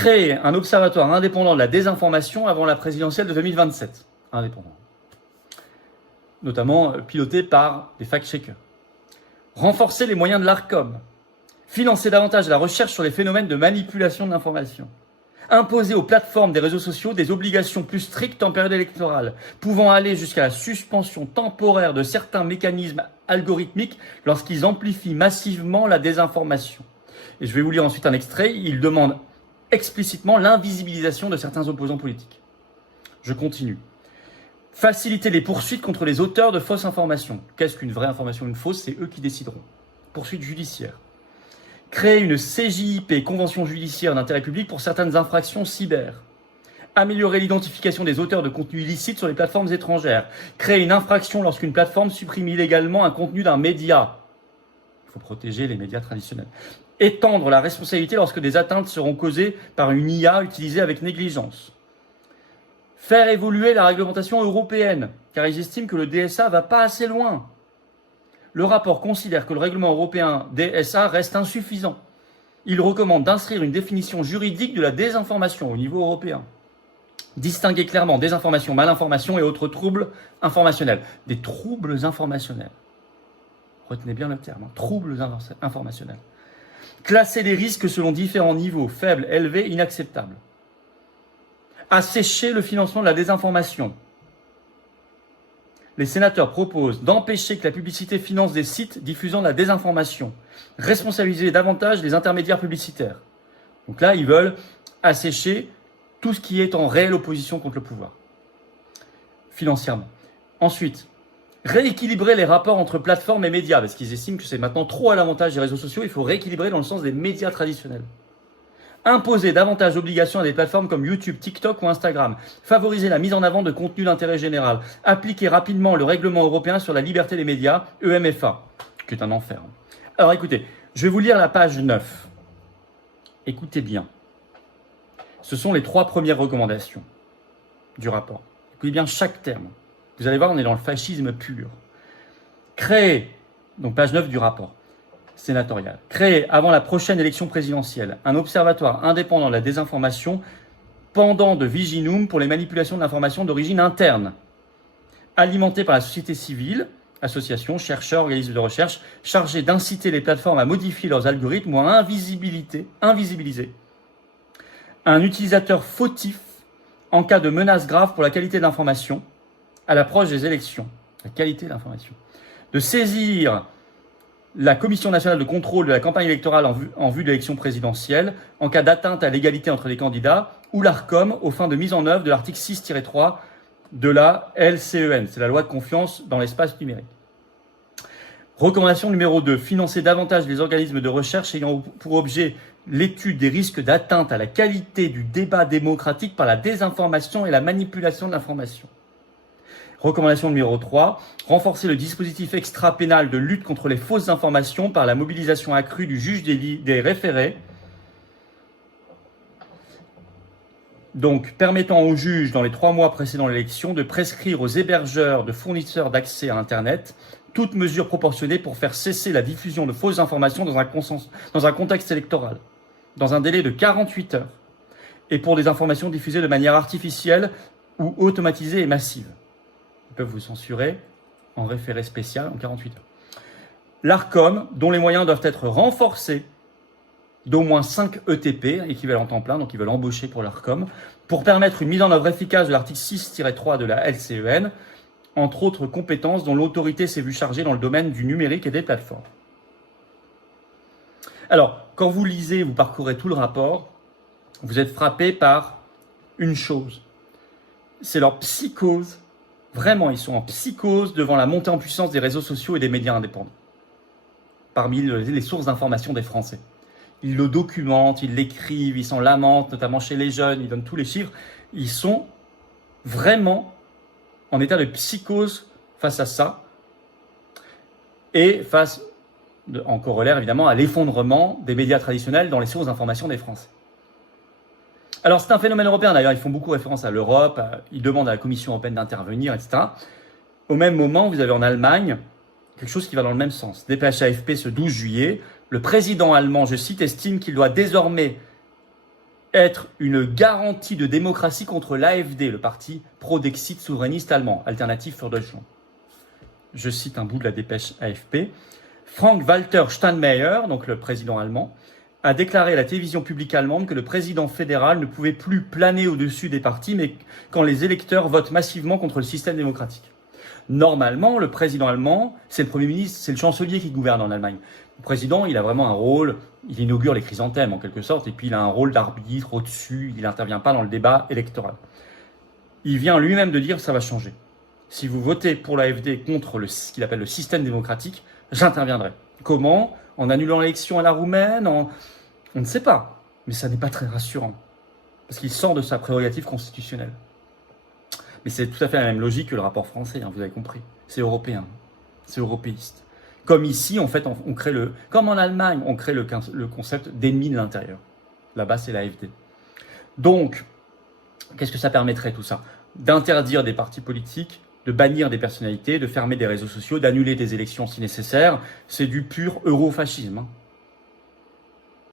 Créer un observatoire indépendant de la désinformation avant la présidentielle de 2027. Indépendant. Notamment piloté par des fact-checkers. Renforcer les moyens de l'Arcom. Financer davantage la recherche sur les phénomènes de manipulation de l'information. Imposer aux plateformes des réseaux sociaux des obligations plus strictes en période électorale, pouvant aller jusqu'à la suspension temporaire de certains mécanismes algorithmiques lorsqu'ils amplifient massivement la désinformation. Et je vais vous lire ensuite un extrait. Il demande explicitement l'invisibilisation de certains opposants politiques. Je continue. Faciliter les poursuites contre les auteurs de fausses informations. Qu'est-ce qu'une vraie information ou une fausse? C'est eux qui décideront. Poursuite judiciaire. Créer une CJIP, convention judiciaire d'intérêt public pour certaines infractions cyber. Améliorer l'identification des auteurs de contenus illicites sur les plateformes étrangères. Créer une infraction lorsqu'une plateforme supprime illégalement un contenu d'un média. Il faut protéger les médias traditionnels. Étendre la responsabilité lorsque des atteintes seront causées par une IA utilisée avec négligence. Faire évoluer la réglementation européenne, car ils estiment que le DSA va pas assez loin. Le rapport considère que le règlement européen DSA reste insuffisant. Il recommande d'inscrire une définition juridique de la désinformation au niveau européen. Distinguer clairement désinformation, malinformation et autres troubles informationnels. Des troubles informationnels. Retenez bien le terme, troubles informationnels. Classer les risques selon différents niveaux, faibles, élevés, inacceptables. Assécher le financement de la désinformation. Les sénateurs proposent d'empêcher que la publicité finance des sites diffusant de la désinformation, responsabiliser davantage les intermédiaires publicitaires. Donc là, ils veulent assécher tout ce qui est en réelle opposition contre le pouvoir, financièrement. Ensuite, rééquilibrer les rapports entre plateformes et médias, parce qu'ils estiment que c'est maintenant trop à l'avantage des réseaux sociaux, il faut rééquilibrer dans le sens des médias traditionnels. Imposer davantage d'obligations à des plateformes comme YouTube, TikTok ou Instagram. Favoriser la mise en avant de contenus d'intérêt général. Appliquer rapidement le règlement européen sur la liberté des médias, EMFA, qui est un enfer. Alors écoutez, je vais vous lire la page 9. Écoutez bien. Ce sont les 3 premières recommandations du rapport. Écoutez bien chaque terme. Vous allez voir, on est dans le fascisme pur. Créer, donc page 9 du rapport sénatorial, créer avant la prochaine élection présidentielle un observatoire indépendant de la désinformation pendant de Viginum pour les manipulations de l'information d'origine interne, alimenté par la société civile, associations, chercheurs, organismes de recherche, chargés d'inciter les plateformes à modifier leurs algorithmes ou à invisibiliser un utilisateur fautif en cas de menace grave pour la qualité de l'information à l'approche des élections. La qualité de l'information. De saisir la Commission nationale de contrôle de la campagne électorale en vue de l'élection présidentielle en cas d'atteinte à l'égalité entre les candidats ou l'Arcom aux fins de mise en œuvre de l'article 6-3 de la LCEN, c'est la loi de confiance dans l'espace numérique. Recommandation numéro 2, financer davantage les organismes de recherche ayant pour objet l'étude des risques d'atteinte à la qualité du débat démocratique par la désinformation et la manipulation de l'information. Recommandation numéro 3, renforcer le dispositif extra-pénal de lutte contre les fausses informations par la mobilisation accrue du juge des référés, donc permettant au juge, dans les 3 mois précédant l'élection, de prescrire aux hébergeurs de fournisseurs d'accès à Internet toute mesure proportionnée pour faire cesser la diffusion de fausses informations dans un contexte électoral, dans un délai de 48 heures, et pour des informations diffusées de manière artificielle ou automatisée et massive. Ils peuvent vous censurer en référé spécial en 48 heures. L'Arcom, dont les moyens doivent être renforcés d'au moins 5 ETP, équivalent temps plein, donc ils veulent embaucher pour l'Arcom, pour permettre une mise en œuvre efficace de l'article 6-3 de la LCEN, entre autres compétences dont l'autorité s'est vue chargée dans le domaine du numérique et des plateformes. Alors, quand vous lisez, vous parcourez tout le rapport, vous êtes frappé par une chose, c'est leur psychose. Vraiment, ils sont en psychose devant la montée en puissance des réseaux sociaux et des médias indépendants, parmi les sources d'information des Français. Ils le documentent, ils l'écrivent, ils s'en lamentent, notamment chez les jeunes, ils donnent tous les chiffres. Ils sont vraiment en état de psychose face à ça et face, en corollaire évidemment, à l'effondrement des médias traditionnels dans les sources d'information des Français. Alors c'est un phénomène européen, d'ailleurs ils font beaucoup référence à l'Europe, ils demandent à la Commission européenne d'intervenir, etc. Au même moment, vous avez en Allemagne quelque chose qui va dans le même sens. Dépêche AFP ce 12 juillet, le président allemand, je cite, estime qu'il doit désormais être une garantie de démocratie contre l'AfD, le parti pro-Dexit souverainiste allemand, Alternative für Deutschland. Je cite un bout de la dépêche AFP. Frank-Walter Steinmeier, donc le président allemand, a déclaré à la télévision publique allemande que le président fédéral ne pouvait plus planer au-dessus des partis, mais quand les électeurs votent massivement contre le système démocratique. Normalement, le président allemand, c'est le Premier ministre, c'est le chancelier qui gouverne en Allemagne. Le président, il a vraiment un rôle, il inaugure les chrysanthèmes en quelque sorte, et puis il a un rôle d'arbitre au-dessus, il n'intervient pas dans le débat électoral. Il vient lui-même de dire que ça va changer. Si vous votez pour l'AfD contre ce qu'il appelle le système démocratique, j'interviendrai. Comment ? En annulant l'élection à la roumaine, on ne sait pas, mais ça n'est pas très rassurant, parce qu'il sort de sa prérogative constitutionnelle. Mais c'est tout à fait la même logique que le rapport français, hein, vous avez compris. C'est européen, c'est européiste. Comme ici, en fait, on crée comme en Allemagne, on crée le concept d'ennemi de l'intérieur. Là-bas, c'est l'AfD. Donc, qu'est-ce que ça permettrait tout ça ? D'interdire des partis politiques, de bannir des personnalités, de fermer des réseaux sociaux, d'annuler des élections si nécessaire. C'est du pur eurofascisme, hein.